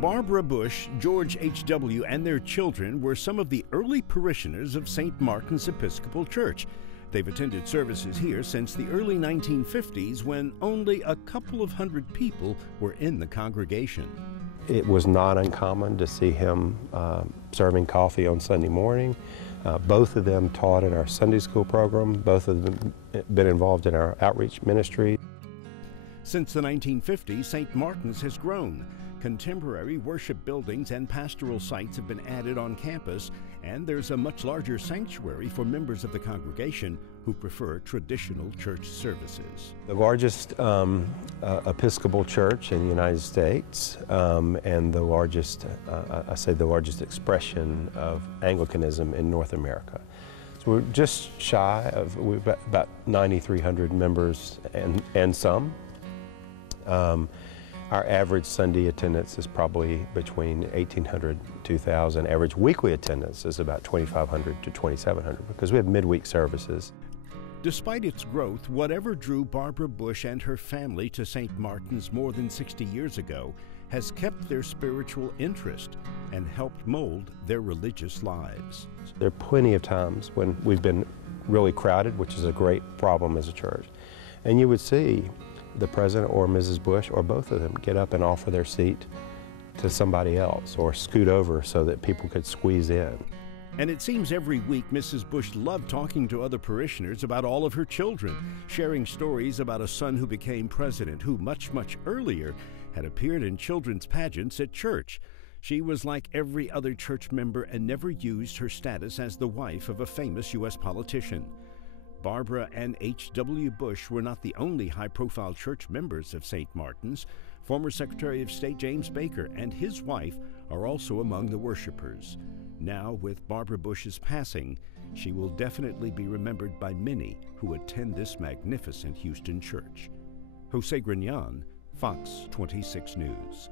Barbara Bush, George H.W., and their children were some of the early parishioners of St. Martin's Episcopal Church. They've attended services here since the early 1950s, when only a couple of hundred people were in the congregation. It was not uncommon to see him serving coffee on Sunday morning. Both of them taught in our Sunday school program. Both of them been involved in our outreach ministry. Since the 1950s, St. Martin's has grown. Contemporary worship buildings and pastoral sites have been added on campus, and there's a much larger sanctuary for members of the congregation who prefer traditional church services. The largest Episcopal Church in the United States, and the largest, I say the largest expression of Anglicanism in North America. So we're just shy of, we've got about 9,300 members and some. Our average Sunday attendance is probably between 1,800 and 2,000. Average weekly attendance is about 2,500 to 2,700 because we have midweek services. Despite its growth, whatever drew Barbara Bush and her family to St. Martin's more than 60 years ago has kept their spiritual interest and helped mold their religious lives. There are plenty of times when we've been really crowded, which is a great problem as a church, and you would see the President or Mrs. Bush or both of them get up and offer their seat to somebody else or scoot over so that people could squeeze in. And it seems every week Mrs. Bush loved talking to other parishioners about all of her children, sharing stories about a son who became president, who much earlier had appeared in children's pageants at church. She was like every other church member and never used her status as the wife of a famous U.S. politician. Barbara and H.W. Bush were not the only high-profile church members of St. Martin's. Former Secretary of State James Baker and his wife are also among the worshipers. Now, with Barbara Bush's passing, she will definitely be remembered by many who attend this magnificent Houston church. Jose Grinan, Fox 26 News.